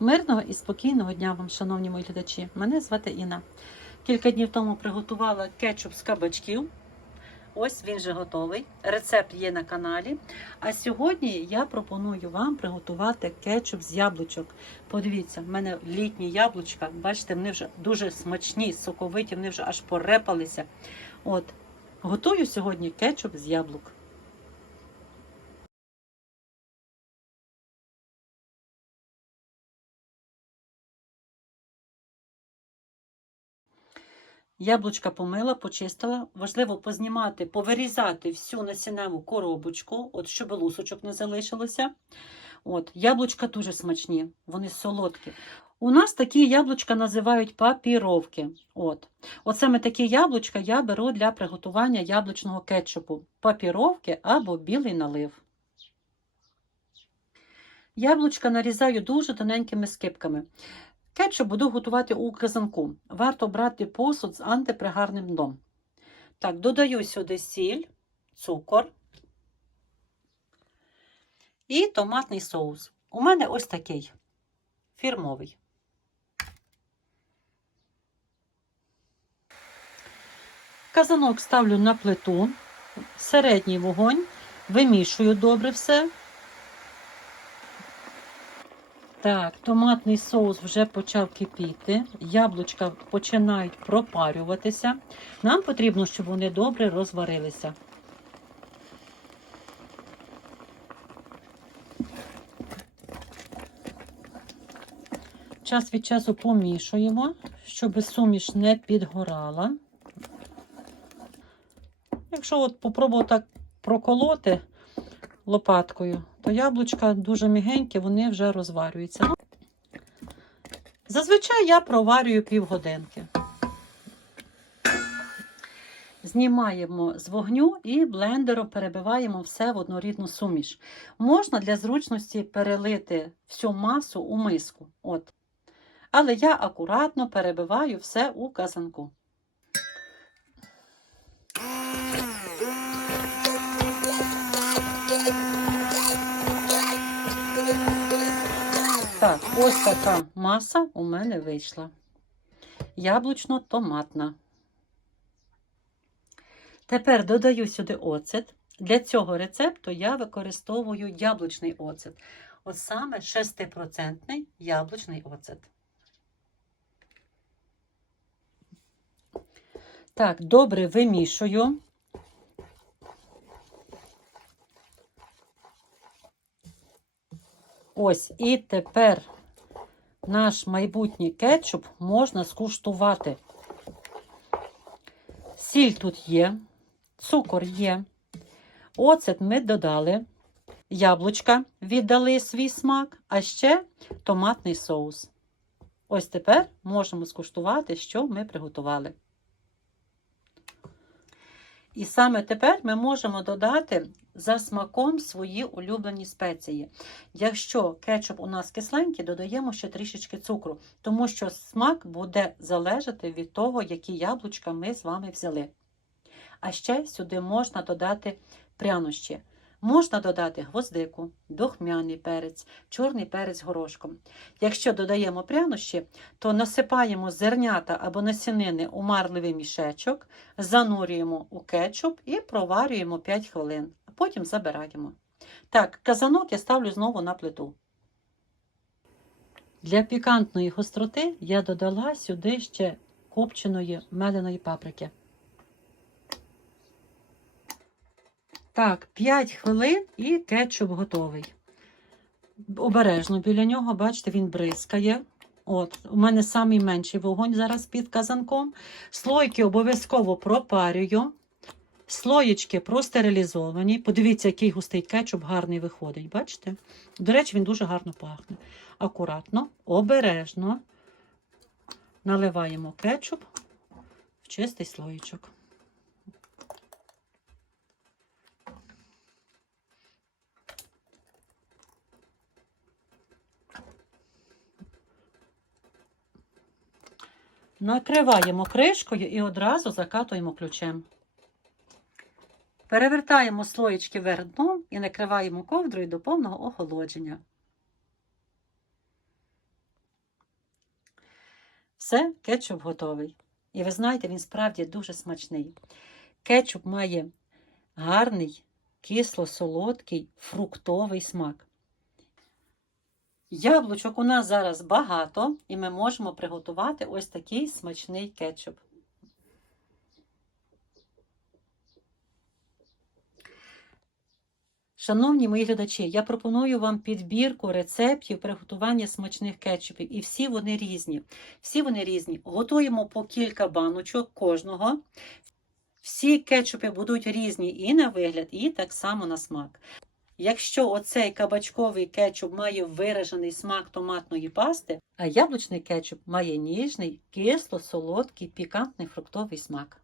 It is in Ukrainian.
Мирного і спокійного дня вам, шановні мої глядачі. Мене звати Інна. Кілька днів тому приготувала кетчуп з кабачків. Ось він вже готовий. Рецепт є на каналі. А сьогодні я пропоную вам приготувати кетчуп з яблучок. Подивіться, в мене літні яблучка. Бачите, вони вже дуже смачні, соковиті, вони вже аж порепалися. От, готую сьогодні кетчуп з яблук. Яблучка помила, почистила. Важливо познімати, повирізати всю насінневу коробочку, от щоб лусочок не залишилося. От, Яблучка дуже смачні, вони солодкі. У нас такі яблучка називають папіровки. От. От саме такі яблучка я беру для приготування яблучного кетчупу. Папіровки або білий налив. Яблучка нарізаю дуже тоненькими скипками. Кетчуп буду готувати у казанку. Варто брати посуд з антипригарним дном. Так, додаю сюди сіль, цукор і томатний соус. У мене ось такий фірмовий. Казанок ставлю на плиту, середній вогонь, вимішую добре все. Так, томатний соус вже почав кипіти, яблучка починають пропарюватися. Нам потрібно, щоб вони добре розварилися. Час від часу помішуємо, щоб суміш не підгорала. Якщо от попробувати так проколоти лопаткою, то яблучка дуже мігенькі, вони вже розварюються. Зазвичай я проварюю півгодинки. Знімаємо з вогню і блендером перебиваємо все в однорідну суміш. Можна для зручності перелити всю масу у миску. От. Але я акуратно перебиваю все у казанку. Так, ось така маса у мене вийшла. Яблучно-томатна. Тепер додаю сюди оцет. Для цього рецепту я використовую яблучний оцет. От саме 6% яблучний оцет. Так, добре вимішую. Ось, і тепер наш майбутній кетчуп можна скуштувати. Сіль тут є, цукор є, оцет ми додали, яблучка віддали свій смак, а ще томатний соус. Ось тепер можемо скуштувати, що ми приготували. І саме тепер ми можемо додати за смаком свої улюблені спеції. Якщо кетчуп у нас кисленький, додаємо ще трішечки цукру, тому що смак буде залежати від того, які яблучка ми з вами взяли. А ще сюди можна додати прянощі. Можна додати гвоздику, духмяний перець, чорний перець горошком. Якщо додаємо прянощі, то насипаємо зернята або насінини у марливий мішечок, занурюємо у кетчуп і проварюємо 5 хвилин, а потім забираємо. Так, казанок я ставлю знову на плиту. Для пікантної гостроти я додала сюди ще копченої меленої паприки. Так, 5 хвилин і кетчуп готовий. Обережно біля нього, бачите, він бризкає. От, У мене самий менший вогонь зараз під казанком. Слойки обов'язково пропарюю. Слоєчки простерилізовані. Подивіться, який густий кетчуп гарний виходить. Бачите? До речі, він дуже гарно пахне. Акуратно, обережно наливаємо кетчуп в чистий слоєчок. Накриваємо кришкою і одразу закатуємо ключем. Перевертаємо слоєчки вверх дном і накриваємо ковдрою до повного охолодження. Все, кетчуп готовий. І ви знаєте, він справді дуже смачний. Кетчуп має гарний, кисло-солодкий, фруктовий смак. Яблучок у нас зараз багато, і ми можемо приготувати ось такий смачний кетчуп. Шановні мої глядачі, я пропоную вам підбірку рецептів приготування смачних кетчупів, і всі вони різні. Всі вони різні. Готуємо по кілька баночок кожного. Всі кетчупи будуть різні і на вигляд, і так само на смак. Якщо оцей кабачковий кетчуп має виражений смак томатної пасти, а яблучний кетчуп має ніжний, кисло-солодкий, пікантний фруктовий смак.